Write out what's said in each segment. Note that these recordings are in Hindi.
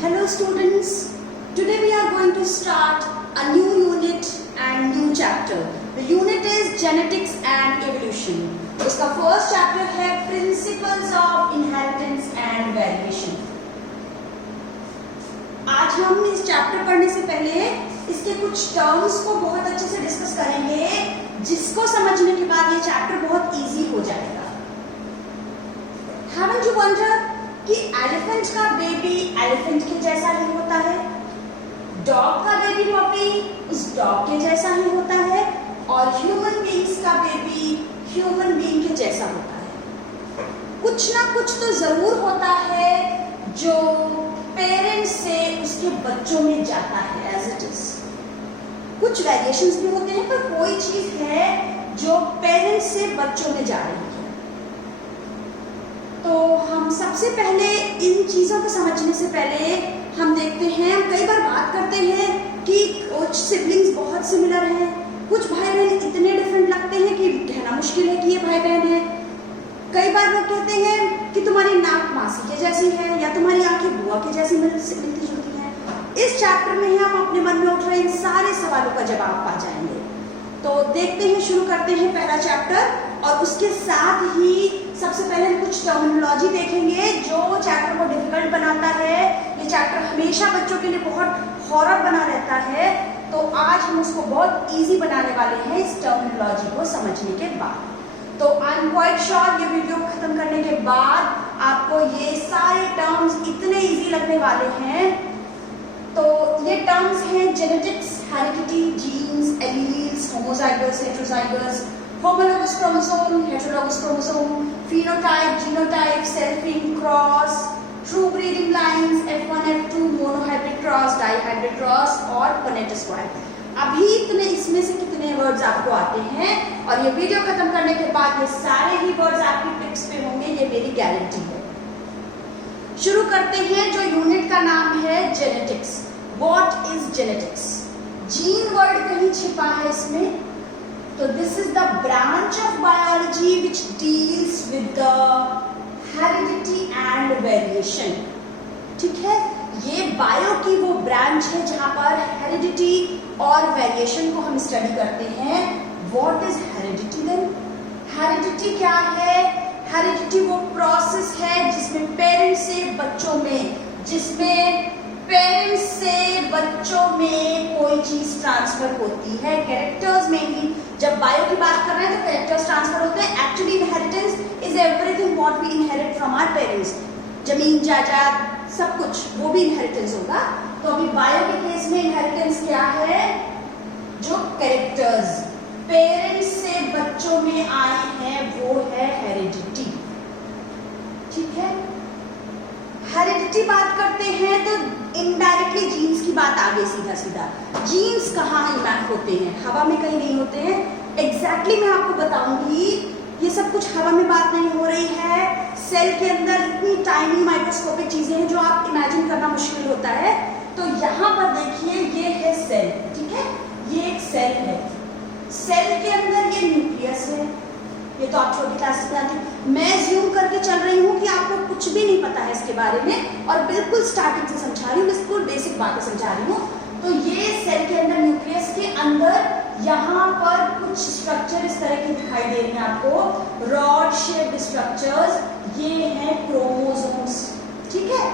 Hello students, today we are going to start a new unit and new chapter. The unit is Genetics and Evolution. इसका first chapter है Principles of Inheritance and Variation. आज हम इस chapter पढ़ने से पहले इसके कुछ terms को बहुत अच्छे से discuss करेंगे, जिसको समझने के बाद ये chapter बहुत easy हो जाएगा. Haven't you wondered कि एलिफेंट का बेबी एलिफेंट के जैसा ही होता है, डॉग का बेबी पपी उस डॉग के जैसा ही होता है, और ह्यूमन बीइंग्स का बेबी ह्यूमन बीइंग के जैसा होता है. कुछ ना कुछ तो जरूर होता है जो पेरेंट्स से उसके बच्चों में जाता है एज इट इज. कुछ वेरिएशंस भी होते हैं, पर कोई चीज है जो पेरेंट्स से बच्चों में जा रही है. तो हम सबसे पहले इन चीज़ों को समझने से पहले हम देखते हैं, कई बार बात करते हैं कि कुछ सिबलिंग्स बहुत सिमिलर हैं, कुछ भाई बहन इतने डिफरेंट लगते हैं कि कहना मुश्किल है कि ये भाई बहन है. कई बार लोग कहते हैं कि तुम्हारी नाक मासी के जैसी है या तुम्हारी आंखें बुआ के जैसी मिलती जुलती हैं. इस चैप्टर में ही हम अपने मन में उठ रहे इन सारे सवालों का जवाब पा जाएंगे. तो देखते हैं, शुरू करते हैं पहला चैप्टर, और उसके साथ ही सबसे पहले कुछ टर्मिनोलॉजी देखेंगे जो चैप्टर को डिफिकल्ट बनाता है. ये चैप्टर हमेशा बच्चों के लिए बहुत हॉरर बना रहता है, तो आज हम उसको बहुत इजी बनाने वाले हैं इस टर्मिनोलॉजी को समझने के बाद. तो आई एम क्वाइट श्योर ये वीडियो खत्म करने के बाद आपको ये सारे टर्म्स इतने इजी लगने वाले हैं. तो ये टर्म्स हैं genetics, heredity, genes, alleles, homozygous, heterozygous, homologous chromosome, heterologous chromosome, phenotype, genotype, selfing, cross, true breeding lines, F1, F2, monohybrid cross, dihybrid cross और Punnett square. अभी इतने इसमें से कितने वर्ड्स आपको आते हैं, और ये वीडियो खत्म करने के बाद ये सारे ही वर्ड्स आपकी टिप्स पे होंगे, ये मेरी गारंटी है. शुरू करते हैं. जो यूनिट का नाम है genetics. What is genetics? Gene word कहीं छिपा है इसमें. So this is the branch of biology which deals with the heredity and variation. ठीक है, ये बायो की वो ब्रांच है जहां पर हेरिडिटी और वेरिएशन को हम स्टडी करते हैं. What is heredity then? Heredity क्या है? हेरिडिटी वो प्रोसेस है जिसमें पेरेंट्स से बच्चों में, पेरेंट्स से बच्चों में कोई चीज ट्रांसफर होती है. कैरेक्टर्स में ही, जब बायो की बात कर रहे हैं तो कैरेक्टर्स ट्रांसफर होते हैं. Actually inheritance is everything what we inherit from our parents. जमीन जायदाद सब कुछ वो भी इनहेरिटेंस होगा. तो अभी बायो के केस में इनहेरिटेंस क्या है? जो कैरेक्टर्स पेरेंट्स से बच्चों में आए हैं वो है हेरिडिटी. ठीक है, हेरिडिटी बात करते हैं तो इनडायरेक्टली जीन्स की बात आ गई सीधा सीधा. जीन्स कहाँ इम्पैक्ट होते हैं? हवा में कहीं नहीं होते हैं. एग्जैक्टली मैं आपको बताऊंगी. ये सब कुछ हवा में बात नहीं हो रही है. सेल के अंदर इतनी टाइनी माइक्रोस्कोपिक चीजें हैं जो आप इमेजिन करना मुश्किल होता है. तो यहाँ पर देखिए, ये है सेल. ठीक है, ये एक सेल है. सेल के अंदर ये न्यूक्लियस है. ये तो आप छोटी क्लासेस में आते हैं. मैं ज्यूम करके चल रही हूँ कि आपको कुछ भी नहीं पता है इसके बारे में, और बिल्कुल स्टार्टिंग से समझा रही हूँ, बिल्कुल बेसिक बातें समझा रही हूँ. तो ये सेल के अंदर न्यूक्लियस के अंदर यहाँ पर कुछ स्ट्रक्चर इस तरह की दिखाई दे रही हैं आपको, रॉड शेप्ड स्ट्रक्चर्स. ये हैं क्रोमोसोम्स. ठीक है,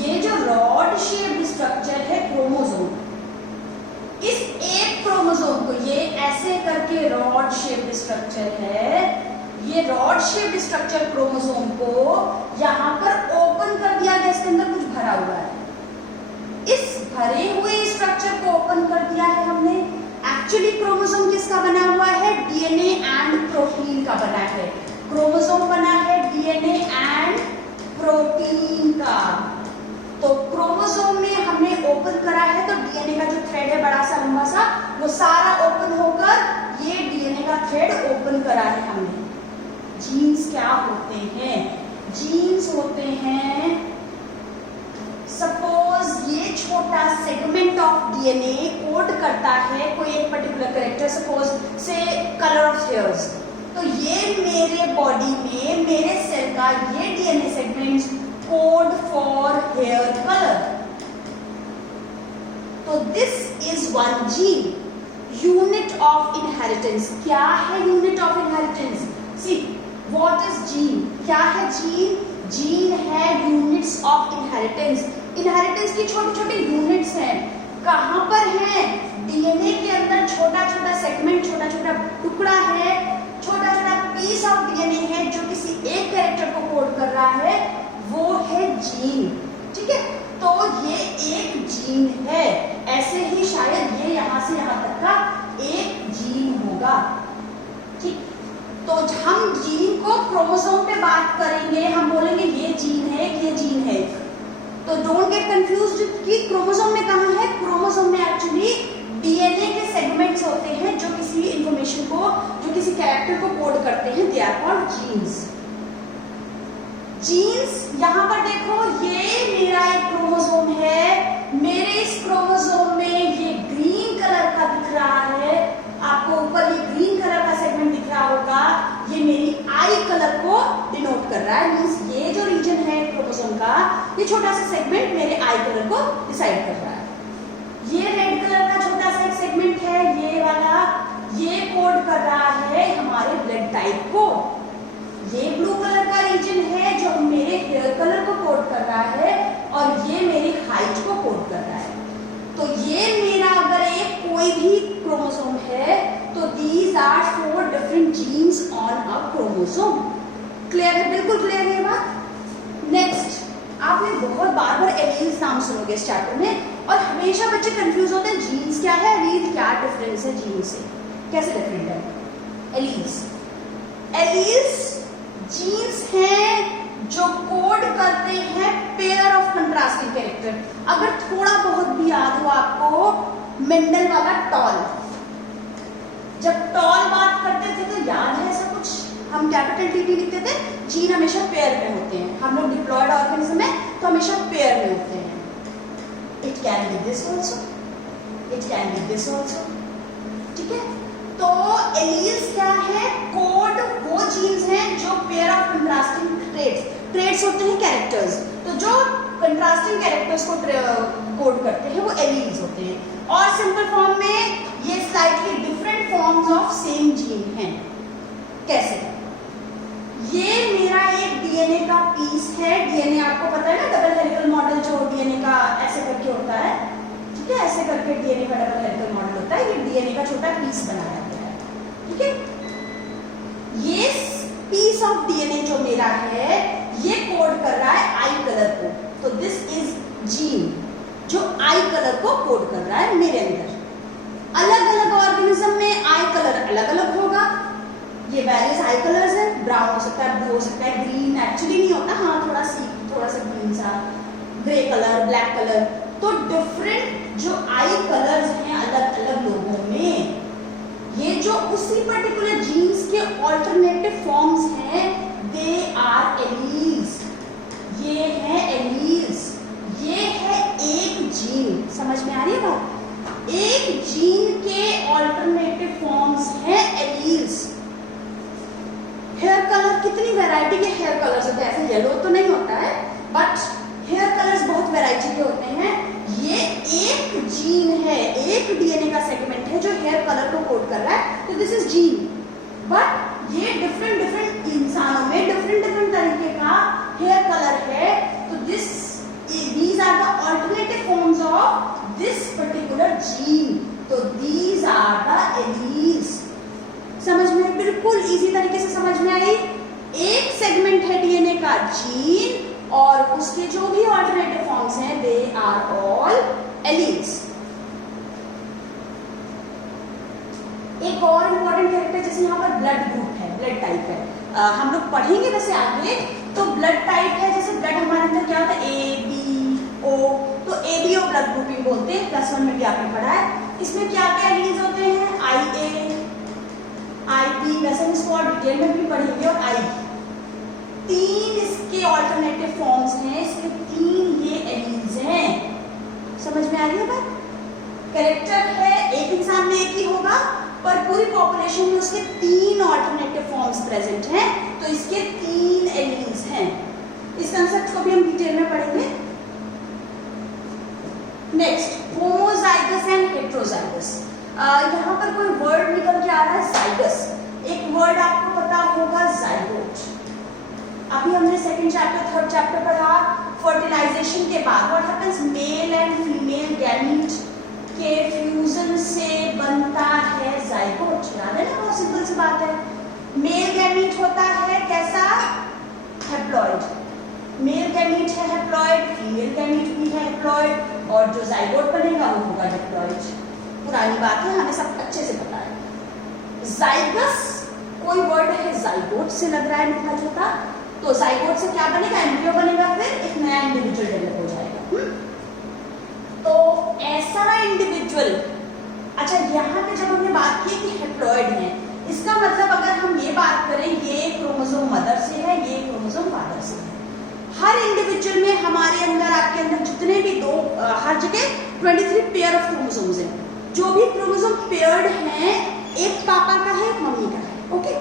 ये जो रॉड शेप्ड स्ट्रक्चर है क्रोमोसोम, इस एक क्रोमोसोम को, ये ऐसे करके रॉड शेप्ड स्ट्रक्चर है, ये रॉड शेप्ड स्ट्रक्चर क्रोमोसोम को यहाँ पर ओपन कर दिया गया. इसके अंदर कुछ भरा हुआ है. इस भरे हुए स्ट्रक्चर को ओपन कर दिया है हमने. एक्चुअली क्रोमोसोम किसका बना हुआ है? डीएनए एंड प्रोटीन का बना है. क्रोमोसोम बना है डीएनए एंड प्रोटीन का. तो क्रोमोसोम में हमने ओपन करा है, तो डीएनए का जो थ्रेड है बड़ा सा लंबा सा, वो सारा ओपन होकर ये डीएनए का थ्रेड ओपन करा है हमने. जीन्स क्या होते हैं? जीन्स होते हैं, सपोज ये छोटा सेगमेंट ऑफ डीएनए कोड करता है कोई एक पर्टिकुलर कैरेक्टर, सपोज से कलर ऑफ हेयर्स. तो ये मेरे बॉडी में, मेरे सेल का ये DNA segment code for hair colour. one gene. Unit of inheritance. क्या है unit of inheritance? See, what is gene? क्या है gene? Gene है units of inheritance. Inheritance की छोटी छोटी units हैं. कहाँ पर हैं? DNA के अंदर छोटा छोटा सेगमेंट, छोटा छोटा टुकड़ा है, छोटा छोटा पीस ऑफ DNA है जो किसी एक कैरेक्टर को कोड कर रहा है, वो है जीन. ठीक है, तो ये एक जीन है. ऐसे ही शायद ये यहाँ से यहाँ तक का एक जीन होगा. ठीक, तो हम जीन को क्रोमोसोम पे बात करेंगे, हम बोलेंगे ये जीन है, ये जीन है. तो डोंट गेट कंफ्यूज्ड कि क्रोमोसोम में कहाँ है. क्रोमोसोम में एक्चुअली डीएनए के सेगमेंट्स होते हैं जो किसी इंफॉर्मेशन को, जो किसी कैरेक्टर को कोड करते हैं. They are called genes. Genes यहाँ पर देखो, ये मेरा एक क्रोमोसोम है. मेरे इस क्रोमोसोम में ये ग्रीन कलर का दिख रहा है. आपको ऊपर ये ग्रीन कलर का सेगमेंट दिख रहा होगा. ये मेरी आई कलर को डिनोट कर रहा है. मींस ये जो रीजन है क्रोमोसोम का, ये छोटा सा सेगमेंट मेरे आई कलर को डिसाइड कर रहा है. ये रेड कलर का छोटा सा एक सेगमेंट है, ये वाला, ये कोड कर रहा है हमारे ब्लड टाइप को. ये ब्लू कलर का रीजन है जो मेरे हेयर कलर को कोड कर रहा है, और ये मेरी हाइट को कोड कर रहा है. तो ये मेरा अगर एक कोई भी क्रोमोसोम है, तो these are 4 different genes on a chromosome. Clear है? बिल्कुल क्लियर है बात. नेक्स्ट, आपने बहुत बार बार एलील्स नाम सुनोगे इस चैप्टर में, और हमेशा बच्चे कंफ्यूज होते हैं जीन्स क्या है, एलील क्या डिफरेंस है जीन से, कैसे डिफरेंट है. एलील्स, एलील्स जीन्स हैं जो कोड करते हैं पेयर ऑफ कंट्रास्टिंग कैरेक्टर. अगर थोड़ा बहुत भी याद हो आपको, मेंडल वाला टॉल, जब टॉल बात करते थे तो याद है ऐसा कुछ, हम कैपिटल टी लिखते थे. जीन हमेशा पेयर में होते हैं. हम लोग डिप्लॉयड ऑर्गेनिज्म में तो हमेशा पेयर में होते हैं. It can be this also, it can be this also. ठीक है, तो एलील्स क्या है? कोड वो जीन्स हैं जो pair of contrasting traits, traits होते हैं कैरेक्टर्स, तो जो कंट्रास्टिंग कैरेक्टर्स को कोड करते हैं वो एलील्स होते हैं. और सिंपल फॉर्म में ये slightly different forms of same gene हैं. कैसे? ये मेरा एक डीएनए का पीस है. डीएनए आपको पता है ना, डबल हेलिकल मॉडल जो डीएनए का ऐसे करके होता है. ठीक है, ऐसे करके डीएनए का डबल हेलिकल मॉडल होता है. ये डीएनए का छोटा पीस बनाया गया है. ठीक है, ये पीस ऑफ डीएनए जो मेरा है, ये कोड कर रहा है आई कलर को. तो दिस इज जीन जो आई कलर को कोड कर रहा है मेरे अंदर. अलग अलग ऑर्गेनिज्म में आई कलर अलग अलग होगा. ये वेरियस आई कलर्स है. ब्राउन हो सकता है, ब्लू हो सकता है, ग्रीन एक्चुअली नहीं होता, हाँ थोड़ा सा ग्रीन सा, ग्रे कलर, ब्लैक कलर. तो डिफरेंट जो आई कलर्स हैं अलग अलग लोगों में, ये जो उसी पर्टिकुलर जीन्स के ऑल्टरनेटिव फॉर्म्स हैं, दे आर एलील्स. ये है एलील्स. ये है एक जीन. समझ में आ रही है बात? एक जीन के ऑल्टरनेटिव फॉर्म्स हैं एलील्स. हेयर कलर, कितनी वैरायटी के हेयर कलर्स होते हैं. ऐसे येलो तो नहीं होता है, बट हेयर कलर्स बहुत वैरायटी के होते हैं. ये एक जीन है, एक डीएनए का सेगमेंट है जो हेयर कलर को कोड कर रहा है. तो दिस इज जीन. बट ये डिफरेंट डिफरेंट इंसानों में डिफरेंट डिफरेंट तरीके का हेयर कलर है. तो these are the alternative forms of this particular gene. तो these are the alleles. समझ में? बिल्कुल इजी तरीके से समझ में आई. एक सेगमेंट है डीएनए का जीन, और उसके जो भी ऑल्टरनेटिव फॉर्म्स हैं, दे आर ऑल एलील्स. एक और इंपॉर्टेंट कैरेक्टर, जैसे यहाँ पर ब्लड ग्रुप है, ब्लड टाइप है, हम लोग पढ़ेंगे वैसे आगे. तो ब्लड टाइप है, जैसे ब्लड हमारे अंदर क्या होता है, ए बी ओ. तो A B O blood grouping बोलते हैं. +1 में भी आपने पढ़ा है. इसमें क्या क्या एलील्स होते हैं? आई ए, आई बी, वैसे हम इसको और डिटेल में भी पढ़ेंगे. और आई, 3 इसके ऑल्टरनेटिव फॉर्म्स हैं. इसके 3 ये एलील्स हैं. समझ में आ रही है बात? कैरेक्टर है एक इंसान में एक ही होगा, पर पूरी पॉपुलेशन में उसके 3 ऑल्टरनेटिव फॉर्म्स प्रेजेंट हैं. तो इसके 3 एलील्स हैं. इस कंसेप्ट को भी हम डिटेल में पढ़ेंगे. Next, homozygous and heterozygous. यहाँ पर कोई वर्ड निकल के आ रहा है जाइगस। एक वर्ड आपको पता होगा जाइगोट। अभी हमने सेकंड चैप्टर थर्ड चैप्टर पढ़ा, फर्टिलाइजेशन के बाद what happens, male and female gamete के फ्यूजन से बनता है जाइगोट। याद है ना, बहुत सिंपल सी बात है। मेल गैमीट होता है कैसा, हैप्लॉइड। मेल गैमीट है हैप्लॉइड, फीमेल गैमीट भी है हैप्लॉइड, और जो जाइगोट बनेगा वो होगा डिप्लॉइड। पुरानी बात है, हमें सब अच्छे से पता है। जाइगस कोई वर्ड है जाइगोट से लग रहा है मीठा छोटा, तो जाइगोट से क्या बनेगा, एम्ब्रियो बनेगा, फिर एक नया इंडिविजुअल डेवलप हो जाएगा। तो ऐसा इंडिविजुअल, अच्छा यहाँ पे जब हमने बात की कि हैप्लॉइड है, इसका मतलब अगर हम ये बात करें ये क्रोमोसोम मदर से है, ये क्रोमोसोम फादर से है। हर इंडिविजुअल में हमारे अंदर, आपके अंदर जितने भी दो, हर जगह 23 पेयर ऑफ क्रोमोसोम्स हैं। जो भी क्रोमोसोम पेयर्ड हैं, एक पापा का है एक मम्मी का है। ओके,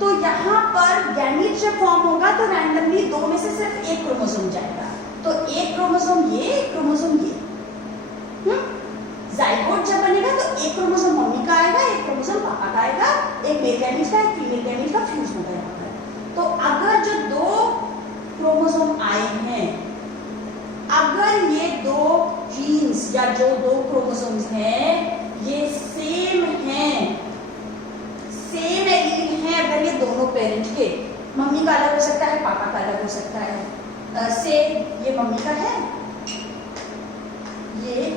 तो यहाँ पर गैमीट जब फॉर्म होगा तो रैंडमली दो में से सिर्फ एक क्रोमोसोम जाएगा। तो एक क्रोमोसोम ये, एक क्रोमोसोम ये। जाइगोट जब बनेगा तो एक क्रोमोसोम मम्मी का आएगा, एक क्रोमोसोम पापा का आएगा, एक मेल गैमीट का, एक फीमेल गैमीट का फ्यूज होगा यहाँ पर। तो अगर जो दो क्रोमोसोम आए हैं, अगर ये दो जीन्स या जो दो क्रोमोसोम्स हैं ये सेम हैं, सेम एलील हैं, अगर ये दोनों पेरेंट के, मम्मी का अलग हो सकता है, पापा का अलग हो सकता है, से ये मम्मी का है, ये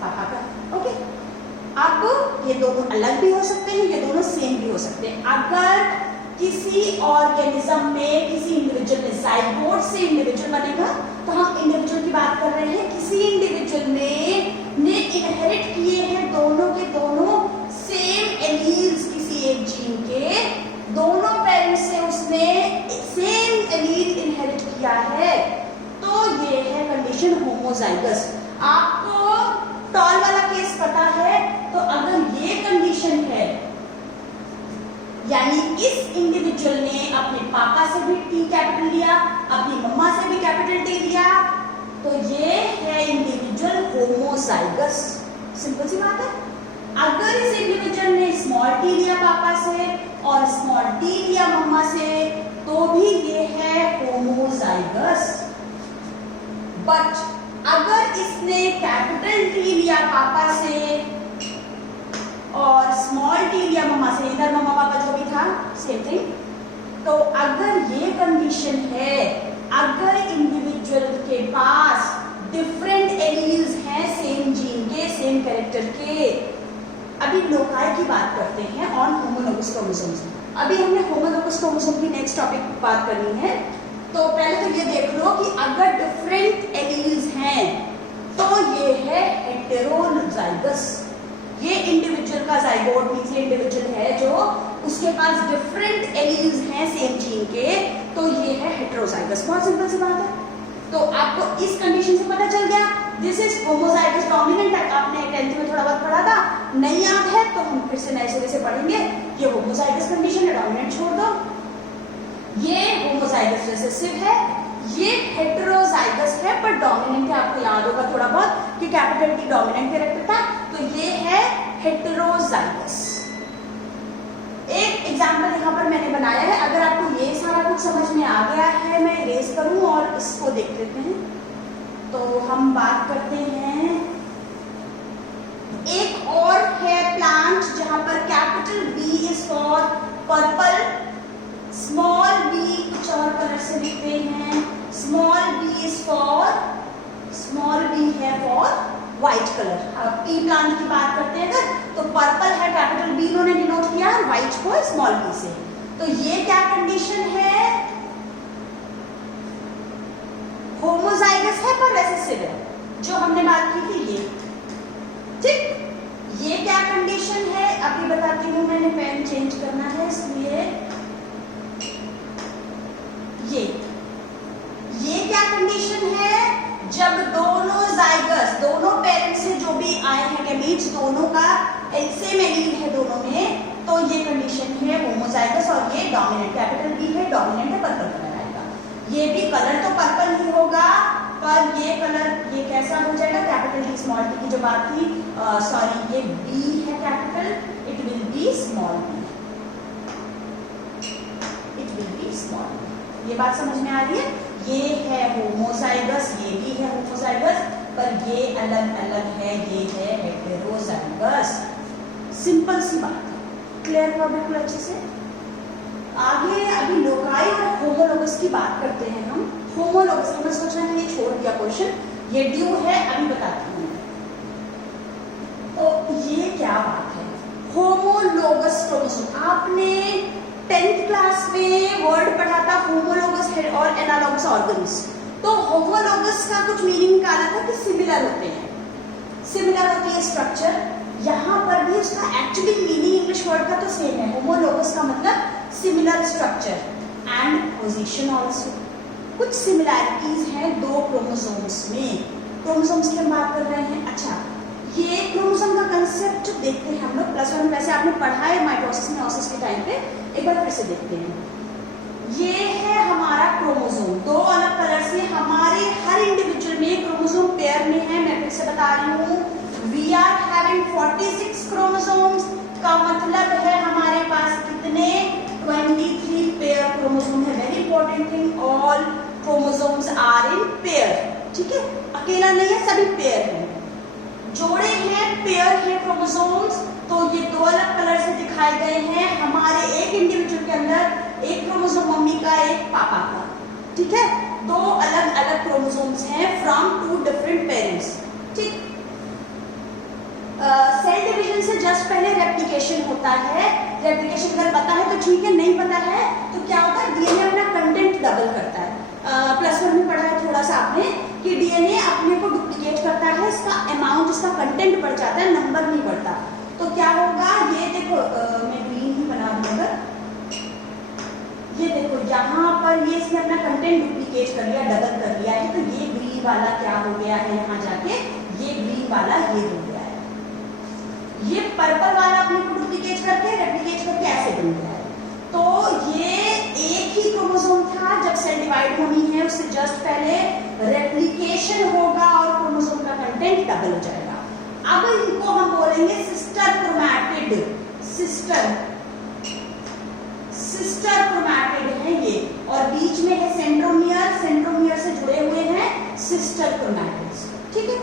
पापा का। ओके, अब ये दोनों अलग भी हो सकते हैं, ये दोनों सेम भी हो सकते हैं। अगर किसी ऑर्गेनिज्म में, किसी इंडिविजुअल में जाइगोट से इंडिविजुअल बनेगा, तो हम इंडिविजुअल की बात कर रहे हैं, किसी इंडिविजुअल ने इनहेरिट किए हैं दोनों के दोनों सेम एलील्स, किसी एक जीन के दोनों पेरेंट्स से उसने सेम एलील इनहेरिट किया है, तो ये है कंडीशन होमोजाइगस। आपको टॉल वाला केस पता है, तो अगर ये कंडीशन है, यानी इस इंडिविजुअल ने अपने पापा से भी टी कैपिटल लिया, अपनी मम्मा से भी कैपिटल टी लिया, तो ये है इंडिविजुअल होमोजाइगस। सिंपल सी बात है। अगर इस इंडिविजुअल ने स्मॉल टी लिया पापा से और स्मॉल टी लिया मम्मा से, तो भी ये है होमोजाइगस। बट अगर इसने कैपिटल टी लिया पापा से और स्मॉल टी लिया मम्मा से, इधर मम्मा पापा जो भी था सेम थिंग, तो अगर ये कंडीशन है, अगर इंडिविजुअल के पास डिफरेंट एलील्स हैं सेम जीन के, सेम कैरेक्टर के, अभी लोकाई की बात करते हैं ऑन होमोलोगस क्रोमोसोम्स। अभी हमने होमोलोगस क्रोमोसोम की नेक्स्ट टॉपिक बात करनी है, तो पहले तो ये देख लो कि अगर डिफरेंट एलील्स हैं तो ये है हेटेरोजाइगस। ये इंडिविजुअल का जाइगोट मींस ये इंडिविजुअल है जो उसके पास डिफरेंट एलील्स हैं सेम जीन के, तो ये है हेटेरोजाइगस। बहुत सिंपल सी बात है। तो आपको इस कंडीशन से पता चल गया दिस इज होमोजाइगस डोमिनेंट। आपने 10th में थोड़ा बहुत पढ़ा था, नहीं याद है तो हम फिर से नए सिरे से पढ़ेंगे। ये होमोजाइगस कंडीशन है, डोमिनेंट छोड़ दो। ये होमोजाइगस रिसेसिव है, ये हेटेरोजाइगस है पर डोमिनेंट है। आपको याद होगा थोड़ा बहुत कि कैपिटल टी डोमिनेंट कैरेक्टर था, तो ये है हेटेरोजाइगस। एक एग्जांपल यहाँ पर मैंने बनाया है, अगर आपको ये सारा कुछ समझ में आ गया है, मैं इरेज करूं और इसको देख लेते हैं। तो हम बात करते हैं, एक और है प्लांट जहां पर capital B is for purple, small B कुछ और कलर से लिखते हैं, small B is for, small B है फॉर व्हाइट कलर। अब पी प्लांट की बात करते हैं अगर, तो पर्पल है कैपिटल बी इन्होंने डिनोट किया और व्हाइट को स्मॉल बी से। तो ये क्या कंडीशन है, होमोजाइगस है पर रेसेसिव है, जो हमने बात की थी ये। ठीक, ये क्या कंडीशन है अभी बताती हूँ, मैंने पेन चेंज करना है इसलिए। ये क्या कंडीशन है, जब दोनों जाइगस, दोनों पेरेंट्स से जो भी आए हैं गैमीट्स, दोनों का सेम एलील है दोनों में, तो ये कंडीशन है होमोजाइगस। और ये डोमिनेंट कैपिटल बी है, डोमिनेंट है, पर्पल कलर आएगा। ये भी कलर तो पर्पल ही होगा पर ये कलर ये कैसा हो जाएगा, कैपिटल टी स्मॉल टी की जो बात थी, सॉरी ये बी है capital, it will be small B, it will be small B. ये बात समझ में आ रही है? ये है होमोजाइगस, ये भी है होमोजाइगस, पर ये अलग अलग है, ये है हेटेरोजाइगस। सिंपल सी बात है, क्लियर हुआ बिल्कुल अच्छे से। आगे अभी लोकाई और होमोलोगस की बात करते हैं हम। होमोलोगस में सोचना कि ये छोड़ दिया क्वेश्चन, ये ड्यू है, अभी बताती हूँ। तो ये क्या बात है, होमोलोगस क्रोमोसोम। आपने 10th क्लास में वर्ड पढ़ा था होमोलोगस और एनालॉगस ऑर्गन्स। तो होमोलोगस का कुछ मीनिंग निकाला था कि सिमिलर होते हैं, सिमिलर होती है स्ट्रक्चर। यहाँ पर भी उसका एक्चुअली मीनिंग इंग्लिश वर्ड का तो सेम है, होमोलोगस का मतलब similar structure and position also. कुछ सिमिलैरिटीज हैं दो क्रोमोसोम्स में। क्रोमोसोम्स की हम बात कर रहे हैं। अच्छा, ये क्रोमोसोम का कंसेप्ट देखते हैं हम लोग प्लस वन, वैसे आपने पढ़ा है माइटोसिस मेयोसिस के टाइम पे, एक बार फिर से देखते हैं। ये है हमारा क्रोमोसोम, दो अलग कलर से हमारे हर इंडिविजुअल में क्रोमोसोम पेयर में है। मैं फिर से बता रही हूँ, वी आर हैविंग 46 क्रोमोसोम्स, का मतलब है हमारे पास कितने 23 पेयर क्रोमोसोम है। Very important thing, all chromosomes are in pair, ठीक है, अकेला नहीं है, सभी पेयर है, जोड़े हैं, पेयर है क्रोमोसोम्स। तो ये दो अलग कलर से दिखाए गए हैं हमारे एक इंडिविजुअल के अंदर, एक क्रोमोसोम मम्मी का, एक पापा का, ठीक है, दो अलग अलग क्रोमोसोम्स हैं फ्रॉम 2 डिफरेंट पेरेंट्स, ठीक। सेल डिवीजन से जस्ट पहले रेप्लिकेशन होता है। रेप्लिकेशन अगर पता है तो ठीक है, नहीं पता है तो क्या होता है, डीएनए अपना कंटेंट डबल करता है। प्लस वन में पढ़ा है थोड़ा सा आपने कि डीएनए अपने को डुप्लीकेट करता है, इसका अमाउंट, इसका कंटेंट बढ़ जाता है, नंबर नहीं बढ़ता। तो क्या होगा, ये देखो, मैं ग्रीन ही बना दूंगा, ये देखो यहाँ पर ये इसने अपना कंटेंट डुप्लीकेट कर लिया, डबल कर लिया है, तो ये ग्रीन वाला क्या हो गया है, यहाँ जाके ये ग्रीन वाला ये हो गया है, ये पर्पल वाला अपने को डुप्लीकेट करके रेप्लिकेट करके ऐसे बन गया है। तो ये एक ही क्रोमोसोम था, जब सेल डिवाइड होनी है उससे जस्ट पहले रेप्लिकेशन होगा और क्रोमोसोम का कंटेंट डबल हो जाएगा। अब इनको हम बोलेंगे सिस्टर क्रोमैटिड, सिस्टर क्रोमैटिड है ये, और बीच में है सेंट्रोमियर, सेंट्रोमियर से जुड़े हुए हैं सिस्टर क्रोमैटिड्स, ठीक है।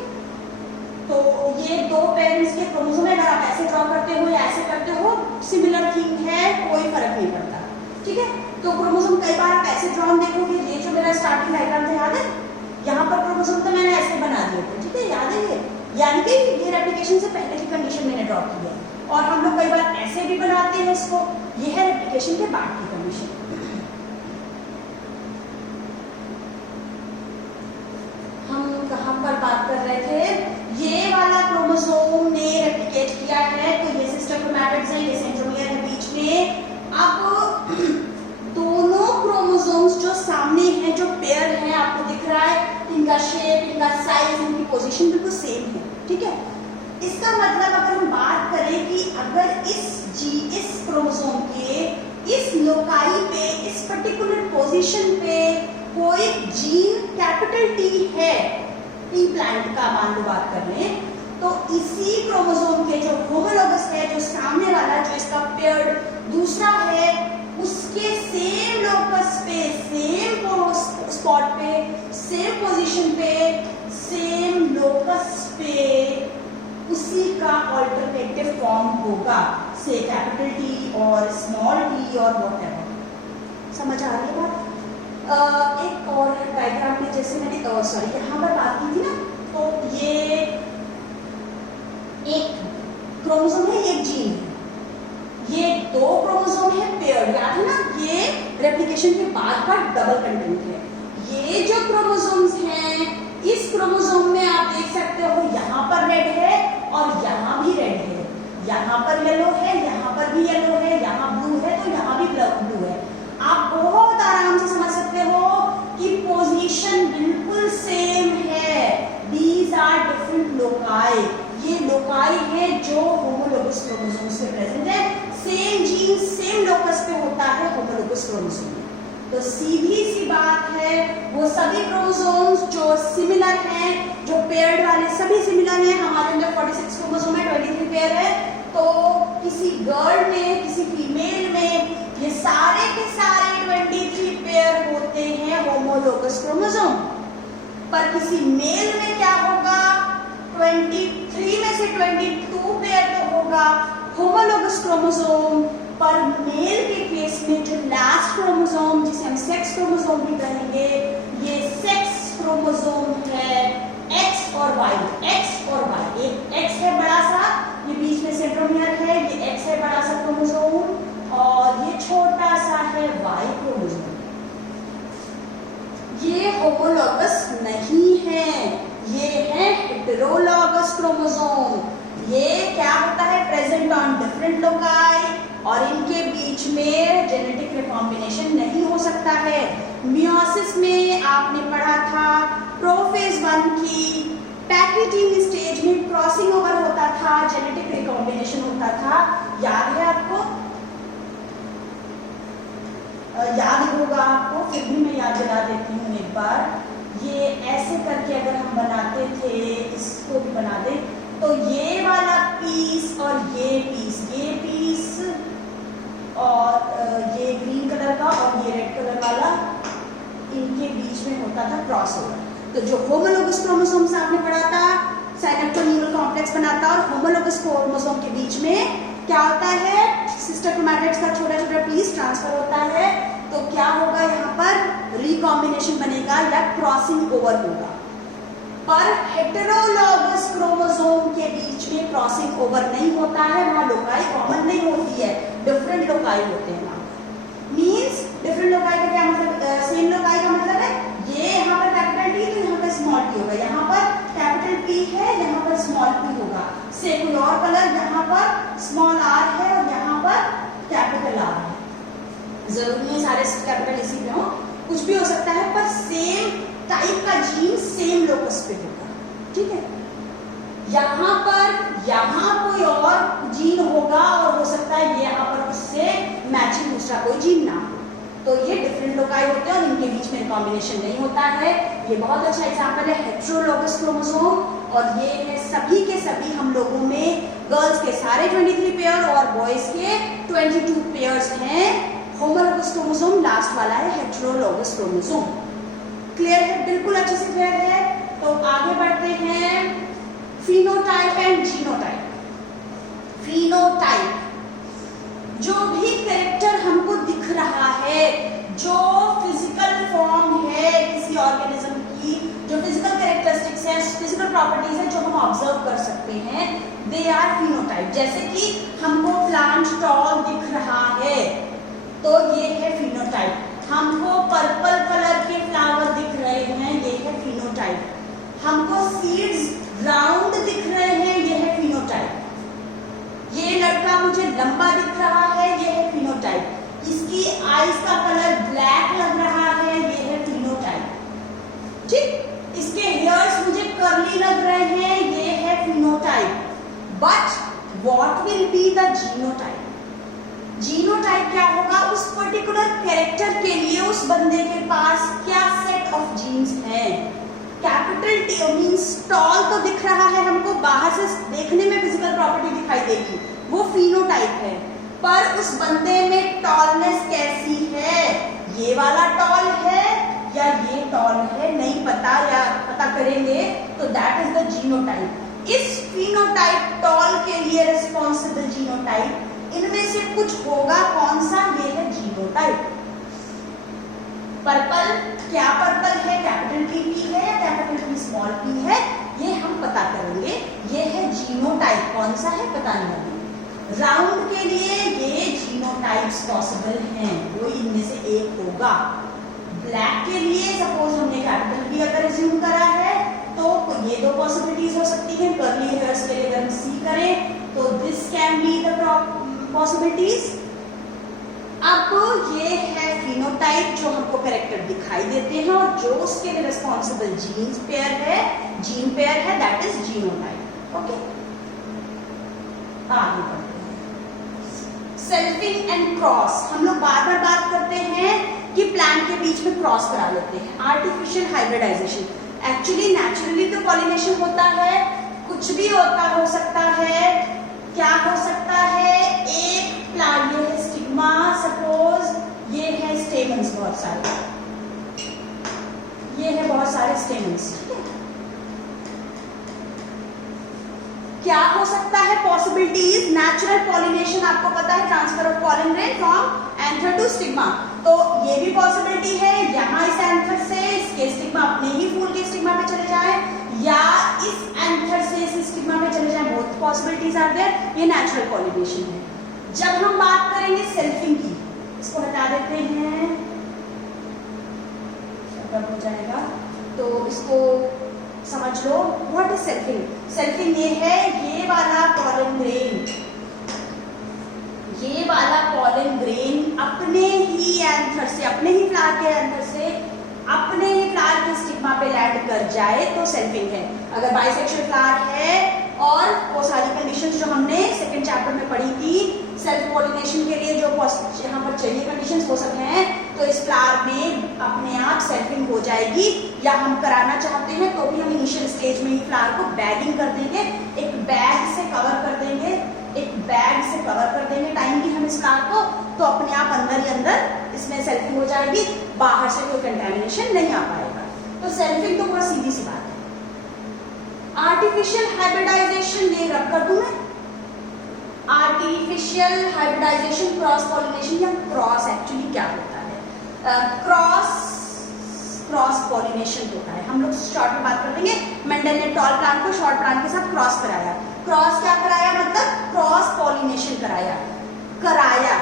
तो ये दो पेरेंट्स के क्रोमोसोम है, अगर आप ऐसे ड्रॉ करते हो या ऐसे करते हो, सिमिलर थिंग है, कोई फर्क नहीं पड़ता, ठीक है। तो क्रोमोसोम कई बार आप ऐसे ड्रॉ देखोगे, ये जो मेरा स्टार्टिंग डायग्राम था याद है, यहाँ पर क्रोमोसोम तो मैंने ऐसे बना दिए थे, ठीक है, याद है ये, यानी कि ये रेप्लिकेशन से पहले की कंडीशन मैंने ड्रॉ की है। और हम लोग कई बार ऐसे भी बनाते हैं इसको, ये है रेप्लिकेशन के बाद की कंडीशन। हम कहाँ पर बात कर रहे थे, ये वाला क्रोमोसोम ने रेप्लिकेट किया है, तो ये सिस्टर क्रोमैटिड्स है, ये सेंट्रोमियर है बीच में। अब दोनों क्रोमोसोम्स जो सामने हैं, जो पेयर हैं, आपको दिख रहा है, इनका शेप, इनका साइज, इनकी पोजीशन बिल्कुल सेम है, ठीक है। इसका मतलब अगर हम बात करें कि अगर इस क्रोमोसोम के इस लोकाई पे, इस पर्टिकुलर पोजीशन पे कोई जीन कैपिटल टी है, टी प्लांट का मान लो बात कर रहे हैं, तो इसी क्रोमोसोम के जो होमोलोगस है, जो सामने वाला, जो इसका पेयर्ड दूसरा है, उसके सेम लोकस पे, सेम स्पॉट पे, सेम पोजीशन पे, सेम लोकस पे उसी का ऑल्टरनेटिव फॉर्म होगा, से कैपिटल टी और स्मॉल टी और व्हाटएवर। समझ आ रही है बात? एक और डायग्राम में जैसे मैंने सॉरी यहाँ पर बात की थी ना, तो ये एक क्रोमोसोम है, एक जीन है, ये दो क्रोमोसोम है पेयर्ड, याद है ना, ये रेप्लिकेशन के बाद का डबल कंटेंट है। ये जो क्रोमोसोम्स हैं, इस क्रोमोसोम में आप देख सकते हो यहाँ पर रेड है और यहाँ भी रेड है, यहाँ पर येलो है, यहाँ पर भी येलो है, यहाँ ब्लू है, तो यहाँ भी ब्लू है। आप बहुत आराम से समझ सकते हो कि पोजीशन बिल्कुल सेम है। दीज आर डिफरेंट लोकाई, ये लोकाई है जो होमोलोगस क्रोमोसोम से प्रेजेंट है। सेम जीन सेम लोकस पे होता है होमोलोगस क्रोमोसोम में। तो सीधी सी बात है, वो सभी क्रोमोसोम्स जो सिमिलर हैं, जो पेयर्ड वाले सभी सिमिलर हैं। हमारे अंदर 46 क्रोमोसोम है, 23 पेयर है। तो किसी गर्ल में, किसी फीमेल में ये सारे के सारे 23 पेयर होते हैं होमोलोगस क्रोमोसोम। पर किसी मेल में क्या होगा, 23 में से 22 पेयर तो होगा होमोलोगस क्रोमोसोम। पर मेल के केस में जो लास्ट क्रोमोसोम, जिसे हम सेक्स क्रोमोसोम भी कहेंगे, ये सेक्स क्रोमोसोम है एक्स और वाई। एक्स और वाई, एक एक्स है बड़ा सा, ये बीच में सेंट्रोमियर है, ये एक्स है बड़ा सा क्रोमोसोम, और ये छोटा सा है वाई क्रोमोसोम। ये होमोलोगस नहीं है, ये है हेटेरोलोगस क्रोमोसोम। ये क्या होता है, प्रेजेंट ऑन डिफरेंट लोकाई, और इनके बीच में जेनेटिक रिकॉम्बिनेशन नहीं हो सकता है। मियोसिस में आपने पढ़ा था प्रोफेज 1 की पैकेटिंग स्टेज में क्रॉसिंग ओवर होता था, जेनेटिक रिकॉम्बिनेशन होता था, याद है आपको? याद होगा आपको, फिर भी मैं याद दिला देती हूँ एक बार। ये ऐसे करके अगर हम बनाते थे, इसको भी बना दे, तो ये वाला पीस और ये पीस और ये ग्रीन कलर का और ये रेड कलर वाला, इनके बीच में होता था क्रॉसओवर। तो जो होमोलोगस क्रोमोसोम से आपने पढ़ा था, साइनेप्टोनीमल कॉम्प्लेक्स बनाता है, और होमोलोगस क्रोमोसोम के बीच में क्या होता है, सिस्टर क्रोमैटिड्स का छोटा छोटा पीस ट्रांसफर होता है। तो क्या होगा, यहाँ पर रिकॉम्बिनेशन बनेगा या क्रॉसिंग ओवर होगा। पर हेटेरोलोगस क्रोमोसोम के बीच में क्रॉसिंग ओवर नहीं होता है, वहां लोकाई कॉमन नहीं होती है, डिफरेंट लोकाई होते हैं। मींस डिफरेंट लोकाई का क्या मतलब, सेम लोकाई का मतलब है ये यहाँ पर कैपिटल टी तो यहाँ पर स्मॉल टी होगा, यहाँ पर कैपिटल टी है, यहाँ पर स्मॉल टी होगा। से कोई और कलर, यहाँ पर स्मॉल आर है और यहाँ पर कैपिटल आर है। जरूरी नहीं सारे कैपिटल इसी पे हो, कुछ भी हो सकता है, पर सेम टाइप का जीन सेम लोकस पे होगा। ठीक है, यहाँ कोई और जीन होगा और हो सकता है ये यहाँ पर उससे मैचिंग दूसरा कोई जीन ना हो। तो ये डिफरेंट लोकाई होते हैं और इनके बीच में कॉम्बिनेशन नहीं होता है। ये बहुत अच्छा एग्जांपल है हेटेरोलोगस क्रोमोसोम, और ये है सभी के सभी हम लोगों में, गर्ल्स के सारे 23 पेयर और बॉयज के 22 पेयर्स हैं। होमोलोगस क्रोमोसोम लास्ट वाला है हेटेरोलोगस क्रोमोसोम। क्लियर है, बिल्कुल अच्छे से क्लियर है। तो आगे बढ़ते हैं, फिनोटाइप एंड जीनोटाइप। फिनोटाइप, जो भी कैरेक्टर हमको दिख रहा है, जो फिजिकल फॉर्म है किसी ऑर्गेनिज्म की, जो फिजिकल कैरेक्टरिस्टिक्स है, फिजिकल प्रॉपर्टीज है जो हम ऑब्जर्व कर सकते हैं, दे आर फिनोटाइप। जैसे कि हमको प्लांट टॉल दिख रहा है तो ये है फिनोटाइप। हमको पर्पल कलर के फ्लावर दिख रहे हैं, ये है फिनोटाइप। हमको सीड्स राउंड दिख रहे हैं, ये है फिनोटाइप। ये लड़का मुझे लंबा दिख रहा है, ये है फिनोटाइप। इसकी आईज का कलर ब्लैक लग रहा है, ये है फिनोटाइप। ठीक, इसके हेयर्स मुझे कर्ली लग रहे हैं, ये है phenotype. But what will be the genotype? Genotype क्या होगा, उस पर्टिकुलर कैरेक्टर के लिए उस बंदे के पास क्या सेट ऑफ जीन्स हैं। कैपिटल टी मींस टॉल तो दिख रहा है हमको, बाहर से देखने में फिजिकल प्रॉपर्टी दिखाई देगी, वो फिनोटाइप है। पर उस बंदे में टॉलनेस कैसी है, ये वाला टॉल है या ये टॉल है, नहीं पता, या पता करेंगे तो दैट इज द जीनोटाइप। इस फिनोटाइप टॉल के लिए रिस्पॉन्सिबल जीनोटाइप, इनमें से कुछ होगा, कौन सा, ये है जीनोटाइप। पर्पल, क्या पर्पल है, कैपिटल टी है या कैपिटल टी स्मॉल पी है, ये हम पता करेंगे। ये है जीनोटाइप, कौन सा है पता नहीं लगे। राउंड के लिए ये जीनोटाइप्स पॉसिबल हैं, कोई इनमें से एक होगा। ब्लैक के लिए सपोज हमने कैपिटल बी अगर एज्यूम करा है तो ये दो पॉसिबिलिटीज हो सकती हैं। कर्ली हेयर्स के लिए अगर हम सी करें तो this can be the possibilities. अब ये है फिनोटाइप जो हमको कैरेक्टर दिखाई देते हैं और जो उसके लिए रिस्पॉन्सिबल जीन पेयर है, दैट इज जीनोटाइप। ओके, आगे बढ़ते हैं। सेल्फिंग एंड क्रॉस, हम लोग बार बार बात करते हैं कि प्लांट के बीच में क्रॉस करा लेते हैं, आर्टिफिशियल हाइब्रिडाइजेशन। एक्चुअली नेचुरली तो पॉलिनेशन होता है, कुछ भी हो सकता है। क्या हो सकता है? एक प्लांट, ये है स्टिग्मा, सपोज ये है स्टेमन्स, बहुत सारे, ये है बहुत सारे स्टेमन्स। क्या हो सकता है? पॉसिबिलिटीज, नेचुरल पॉलिनेशन, आपको पता है transfer of pollen grain from anther to stigma, तो ये भी पॉसिबिलिटी है। यहाँ इस एंथर से इसके स्टिग्मा अपने ही फूल के स्टिग्मा पे चले जाए, या इस एंथर से इस स्टिग्मा पे चले जाए, बोथ पॉसिबिलिटीज आर देयर। ये नेचुरल पॉलिनेशन है। जब हम बात करेंगे सेल्फिंग की, इसको हटा देते हैं, खत्म हो जाएगा, तो इसको समझ लो। What is selfing? सेल्फिंग ये है, ये वाला पॉलन ग्रेन, ये वाला पॉलन ग्रेन अपने ही एंथर से, अपने ही फ्लावर के एंथर से अपने ही फ्लावर के स्टिग्मा पे लैंड कर जाए तो सेल्फिंग है। अगर बाइसेक्सुअल फ्लावर है और वो सारी कंडीशंस जो हमने सेकंड चैप्टर में पढ़ी थी, सेल्फ पॉलिनेशन के लिए जो यहाँ पर चाहिए कंडीशंस वो सब हैं, तो इस फ्लावर में अपने आप सेल्फिंग हो जाएगी। या हम कराना चाहते हैं तो भी हम इनिशियल स्टेज में ही फ्लावर को बैगिंग कर देंगे, एक बैग से कवर कर देंगे, एक बैग से कवर कर देंगे टाइम की हम इस फ्लावर को, तो अपने आप अंदर ही अंदर इसमें सेल्फिंग हो जाएगी, बाहर से कोई कंटेमिनेशन नहीं आ पाएगा। तो सेल्फिंग तो बहुत सीधी सी बात है। आर्टिफिशियल हाइब्रिडाइजेशन ये रख कर दूं मैं, आर्टिफिशियल हाइब्रिडाइजेशन, क्रॉस पॉलिनेशन या क्रॉस एक्चुअली क्या होता है? क्रॉस पॉलिनेशन होता है। हम लोग शॉर्ट में बात कर लेंगे। मेंडल ने टॉल प्लांट को शॉर्ट प्लांट के साथ क्रॉस कराया। क्रॉस क्या कराया? मतलब क्रॉस पॉलिनेशन कराया,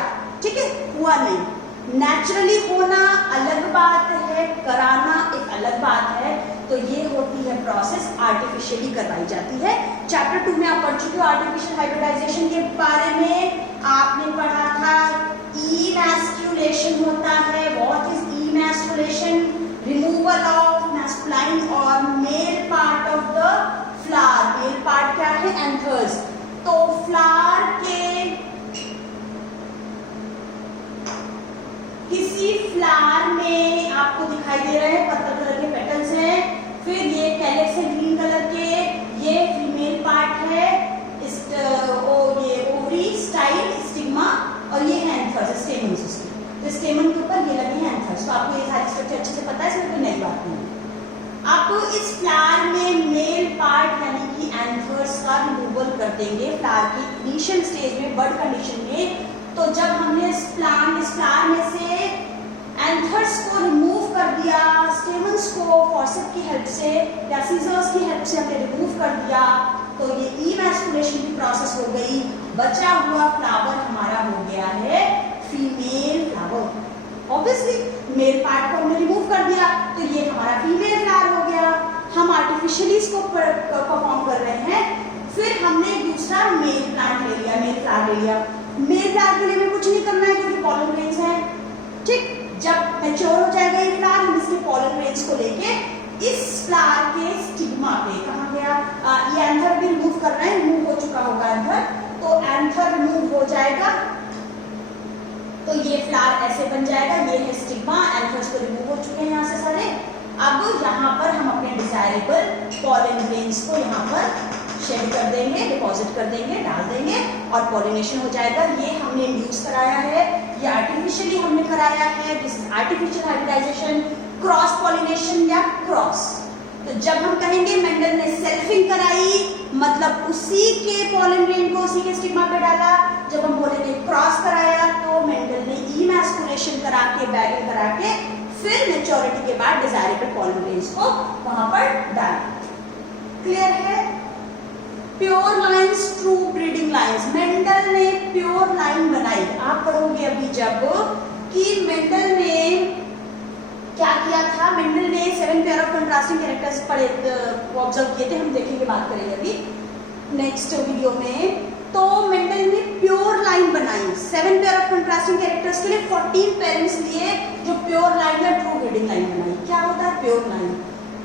ठीक है, हुआ नहीं। नेचुरली होना अलग बात है, कराना एक अलग बात है। तो ये होती है प्रोसेस, आर्टिफिशियली करवाई जाती है। चैप्टर 2 में आप पढ़ चुके हो आर्टिफिशियल हाइब्रिडाइजेशन के बारे में। आपने पढ़ा था इमैस्कुलेशन होता है। What is emasculation? Removal of masculine और male part of the flower. Male part क्या है? एंथर्स। तो फ्लावर के किसी फ्लावर में आपको दिखाई दे रहे हैं पर्पल कलर के पेटल्स हैं, फिर ये कैलेक्स है ग्रीन कलर के, ये फीमेल पार्ट है, ये ओवरी स्टाइल स्टिग्मा, और ये है एंथर्स, स्टेमन्स उसके। तो स्टेमन के ऊपर ये लगे हैं एंथर्स। तो आपको ये सारी स्ट्रक्चर अच्छे से पता है, इसमें कोई नई बात नहीं है। आप इस फ्लावर में मेल पार्ट यानी कि एंथर्स का रिमूवल कर देंगे फ्लावर की इनिशियल स्टेज में, बर्ड कंडीशन में। तो जब हमने इस फ्लावर में से एंथर्स को रिमूव कर दिया, स्टेमन्स को फॉर्सेप की हेल्प से या सीजर्स की हेल्प से हमने रिमूव कर दिया, तो ये इमैस्कुलेशन की प्रोसेस हो गई। बचा हुआ फ्लावर हमारा हो गया है female flower. Obviously male part को हमने रिमूव कर दिया, तो ये हमारा फीमेल फ्लावर हो गया। हम आर्टिफिशियली इसको परफॉर्म कर रहे हैं। फिर हमने दूसरा मेल प्लांट ले लिया, मेल फ्लावर ले लिया। मेल फ्लावर के लिए हमें कुछ नहीं करना है क्योंकि पॉलन ग्रेन्स हैं, ठीक। जब मैच्योर हो जाएगा ये फ्लावर, हम इसके पॉलन ग्रेन्स को लेके इस फ्लावर के स्टिग्मा पे, कहाँ गया? ये एंथर भी रिमूव कर रहे हैं, रिमूव हो चुका होगा एंथर, तो एंथर रिमूव हो जाएगा, तो ये फ्लावर ऐसे बन जाएगा। ये है स्टिग्मा, एंथर्स तो रिमूव हो चुके हैं यहाँ से सारे। अब यहाँ पर हम अपने डिजायरेबल पॉलन ग्रेन्स को यहाँ पर शेड कर देंगे, डिपॉजिट कर देंगे, डाल देंगे और पॉलिनेशन हो जाएगा। ये हमने इंड्यूस कराया है, ये आर्टिफिशियली हमने कराया है। This is artificial hybridization, cross pollination या क्रॉस। तो जब हम कहेंगे मेंडल ने सेल्फिंग कराई, मतलब उसी के पॉलन ग्रेन को उसी के स्टिग्मा पे डाला। जब हम बोलेंगे क्रॉस कराया, तो मेंडल ने इमैस्कुलेशन करा के, बैगिंग करा के, फिर मैच्योरिटी के बाद डिजायरेबल पॉलन ग्रेन्स को वहां पर डाला। क्लियर है? Pure lines, true breeding lines. Mendel ने प्योर लाइन बनाई। आप पढ़ोगे अभी जब कि मेंडल ने क्या किया था। मेंडल ने 7 पेयर ऑफ कंट्रास्टिंग कैरेक्टर्स पढ़े, ऑब्जर्व किए थे, हम देखेंगे, बात करेंगे अभी नेक्स्ट वीडियो में। तो मेंडल ने प्योर लाइन बनाई 7 पेयर ऑफ कंट्रास्टिंग कैरेक्टर्स के लिए। 14 पेरेंट्स लिए जो प्योर लाइन या ट्रू ब्रीडिंग लाइन बनाई। क्या होता है प्योर लाइन?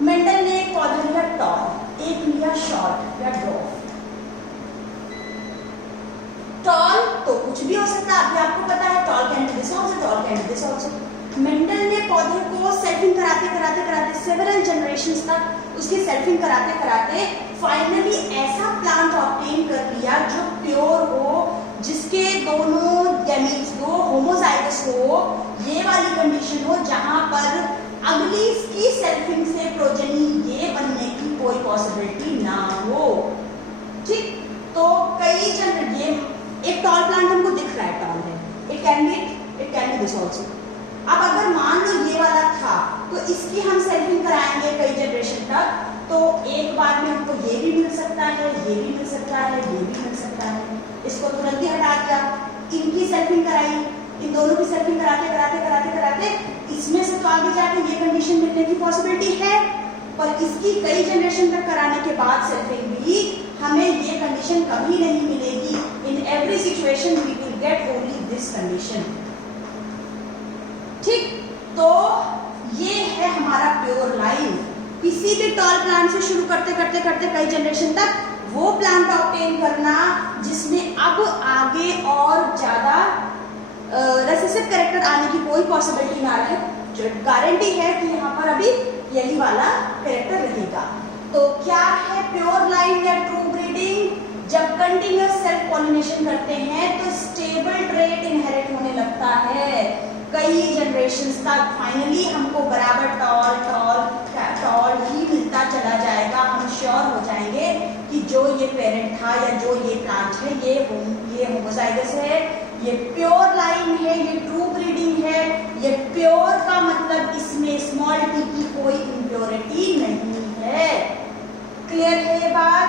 मेंडल ने एक पौधा लिया टॉल, एक लिया शॉर्ट या ड्वार्फ। टॉल तो कुछ भी हो सकता है, अभी आपको पता है tall can be this also, tall can be this also. Mendel ने पौधे को सेल्फिंग कराते कराते कराते सेवरल जनरेशंस तक उसकी सेल्फिंग कराते कराते फाइनली ऐसा प्लांट ऑब्टेन कर लिया जो प्योर हो, जिसके दोनों गैमीट्स दो होमोजाइगस हो, ये वाली कंडीशन हो जहां पर अगली इसकी सेल्फिंग से प्रोजेनी ये बनने की कोई पॉसिबिलिटी ना हो। ठीक, तो कई जन ये एक टॉल प्लांट हमको दिख रहा है, टॉल है, it can be this also. अब अगर मान लो ये वाला था तो इसकी हम सेल्फिंग कराएंगे कई जनरेशन तक, तो एक बार में हमको ये भी मिल सकता है, ये भी मिल सकता है, ये भी मिल सकता है। इसको तुरंत ही हटा दिया, इनकी सेल्फिंग कराई, इन दोनों की सेल्फिंग कराते कराते कराते कराते इसमें से तो आगे जाके ये कंडीशन मिलने की पॉसिबिलिटी है, पर इसकी कई जनरेशन तक कराने के बाद सेल्फिंग भी हमें ये कंडीशन कभी नहीं मिलेगी। In every situation we will get only this condition. ठीक, तो ये है हमारा प्योर लाइन। किसी भी टॉल प्लांट से शुरू करते करते करते कई जनरेशन तक वो प्लांट ऑब्टेन करना जिसमें अब आगे और ज्यादा रेसेसिव कैरेक्टर आने की कोई पॉसिबिलिटी ना रहे, जो गारंटी है कि यहाँ पर अभी यही वाला कैरेक्टर रहेगा। तो क्या है प्योर लाइन या ट्रू ब्रीडिंग? जब कंटिन्यूअस सेल्फ पॉलिनेशन करते हैं तो स्टेबल ट्रेट इनहेरिट होने लगता है कई जनरेशंस तक। फाइनली हमको बराबर टॉल टॉल टॉल ही मिलता चला जाएगा। हम श्योर हो जाएंगे कि जो ये पेरेंट था या जो ये प्लांट है ये होमोजाइगस है, ये प्योर लाइन है, ये ट्रू ब्रीडिंग है। ये प्योर का मतलब इसमें स्मॉल टी की कोई इम्प्योरिटी नहीं है। क्लियर है ये बात?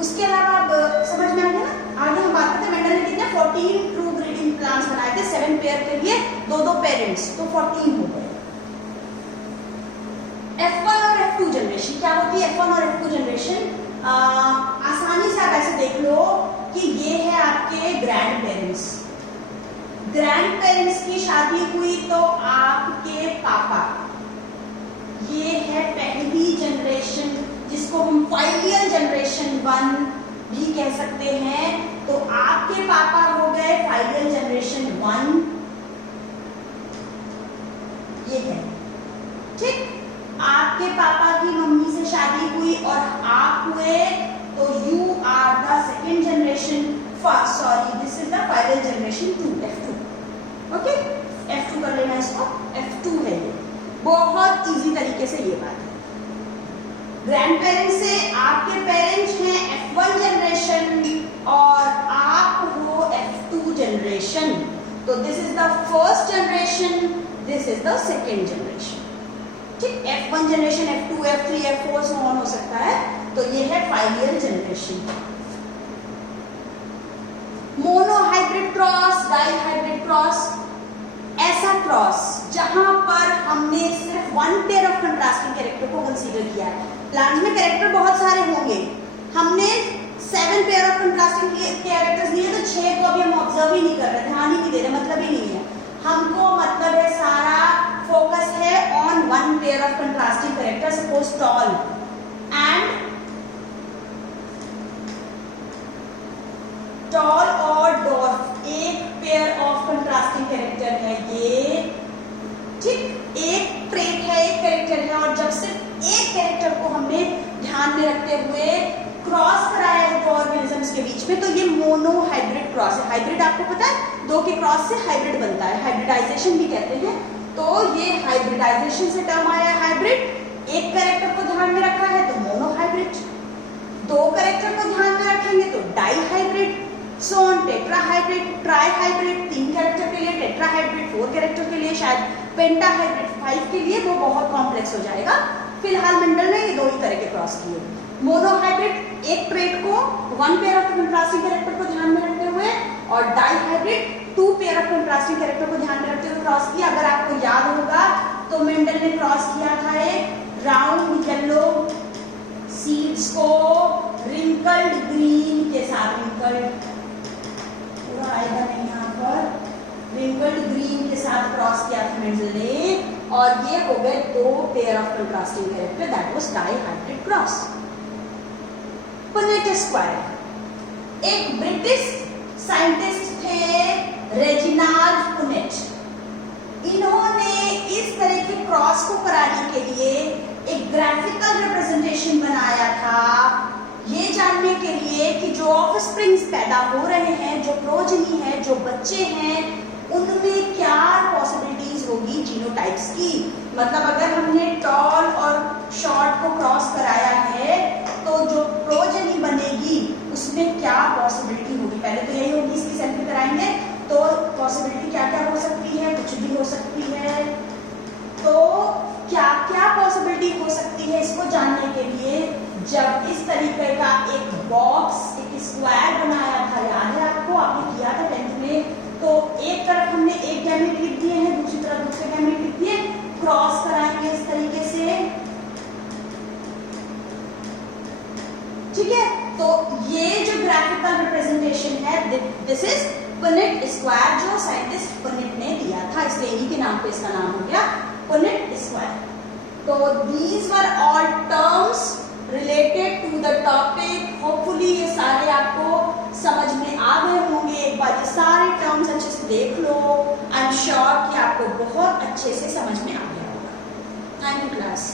उसके अलावा अब समझ में आ गया ना? आगे हम बात करते हैं मेंडल ने कितने 14 ट्रू ब्रीडिंग प्लांट्स बनाए थे, 7 पेयर के लिए दो पेरेंट्स, तो 14 हो गए। F1 और F2 जनरेशन क्या होती है? F1 और F2 जनरेशन आसानी से आप ऐसे देख लो कि ये है आपके ग्रैंड पेरेंट्स। ग्रैंड पेरेंट्स की शादी हुई तो आपके पापा, ये है पहली जनरेशन जिसको हम फाइलियल जनरेशन 1 भी कह सकते हैं। तो आपके पापा हो गए फाइलियल जनरेशन 1, ये है। ठीक, आपके पापा की मम्मी से शादी हुई और आप हुए, तो you are the second generation, sorry this is the filial generation 2, F2। Okay, F2 कर लेना इसको, F2 है ये। बहुत इजी तरीके से ये बात है। ग्रैंड पेरेंट्स से आपके पेरेंट्स हैं F1 जनरेशन और आप हो F2 जनरेशन। तो this is the first generation, this is the second generation. ठीक, F1 generation, F2, F3, F4 so on हो सकता है। तो ये है filial generation. Monohybrid cross, dihybrid cross, ऐसा क्रॉस जहां पर हमने सिर्फ 1 पेयर ऑफ कंट्रास्टिंग कैरेक्टर को कंसीडर किया है। प्लांट में कैरेक्टर बहुत सारे होंगे, हमने 7 पेयर ऑफ कंट्रास्टिंग कैरेक्टर्स लिए, तो 6 को अभी हम ऑब्जर्व ही नहीं कर रहे, ध्यान ही नहीं दे रहे, मतलब ही नहीं है हमको। मतलब है सारा फोकस है on 1 pair of contrasting character, suppose tall और डॉर्फ, एक पेयर ऑफ कंट्रास्टिंग कैरेक्टर है ये। ठीक, एक ट्रेट है, एक कैरेक्टर है, और जब सिर्फ एक कैरेक्टर को हमने ध्यान में रखते हुए क्रॉस कराया है दो ऑर्गेनिजम्स के बीच में, तो ये मोनो हाइब्रिड क्रॉस है। हाइब्रिड आपको पता है 2 के क्रॉस से हाइब्रिड बनता है, हाइब्रिडाइजेशन भी कहते हैं। तो ये हाइब्रिडाइजेशन से टर्म आया है हाइब्रिड। एक कैरेक्टर को ध्यान में रखा है तो मोनो हाइब्रिड, 2 कैरेक्टर को ध्यान में रखेंगे तो dihybrid, so on, tetrahybrid, trihybrid 3 character के लिए, टेट्रा हाइब्रिड 4 कैरेक्टर के लिए, शायद पेंटा हाइब्रिड 5 के लिए, वो बहुत कॉम्प्लेक्स हो जाएगा। फिलहाल मेंडल ने ये 2 ही तरह के क्रॉस किए। मोनो हाइब्रिड एक ट्रेट को 1 पेयर ऑफ कंट्रास्टिंग कैरेक्टर को ध्यान में रखते हुए, और dihybrid 2 pair of contrasting character को ध्यान में रखते हुए क्रॉस किया। अगर आपको याद होगा तो मेंडल ने क्रॉस किया था एक राउंड येलो सीड्स को रिंकल्ड ग्रीन के साथ, रिंकल्ड पूरा आएगा नहीं यहाँ पर, रिंकल्ड ग्रीन के साथ क्रॉस किया था मेंडल ने, और ये हो गए 2 pair of contrasting character, that was dihybrid cross. Punnett square, एक ब्रिटिश साइंटिस्ट थे रेजिनाल्ड पुनेट। इन्होंने इस तरह के क्रॉस को कराने के लिए एक ग्राफिकल रिप्रेजेंटेशन बनाया था, ये जानने के लिए कि जो ऑफस्प्रिंग्स पैदा हो रहे हैं, जो प्रोजेनी है, जो बच्चे हैं, उनमें क्या पॉसिबिलिटीज होगी जीनोटाइप्स की। मतलब अगर हमने टॉल और शॉर्ट को क्रॉस कराया है तो जो प्रोजेनी बनेगी उसमें क्या पॉसिबिलिटी होगी। पहले तो यही होगी, इसकी सैंपल कराएंगे तो पॉसिबिलिटी क्या क्या हो सकती है, कुछ भी हो सकती है। तो क्या क्या पॉसिबिलिटी हो सकती है इसको जानने के लिए जब इस तरीके का एक बॉक्स, एक स्क्वायर बनाया था, याद है आपको, आपने किया था 10th में। तो एक तरफ हमने एक गैमेट लिख दिए हैं, दूसरी तरफ दूसरे गैमेट लिख दिए, क्रॉस कराएंगे इस तरीके से, ठीक है। तो ये जो ग्राफिकल रिप्रेजेंटेशन है, दिस इज पुनेट स्क्वायर, जो साइंटिस्ट पुनेट ने दिया था, इसलिए इन्हीं के नाम पे इसका नाम हो गया पुनेट स्क्वायर। तो these were all terms related to the topic. Hopefully ये सारे आपको समझ में आ गए होंगे। एक बार ये सारे टर्म्स अच्छे से देख लो, आई एम श्योर कि आपको बहुत अच्छे से समझ में आ गया होगा। Thank you class.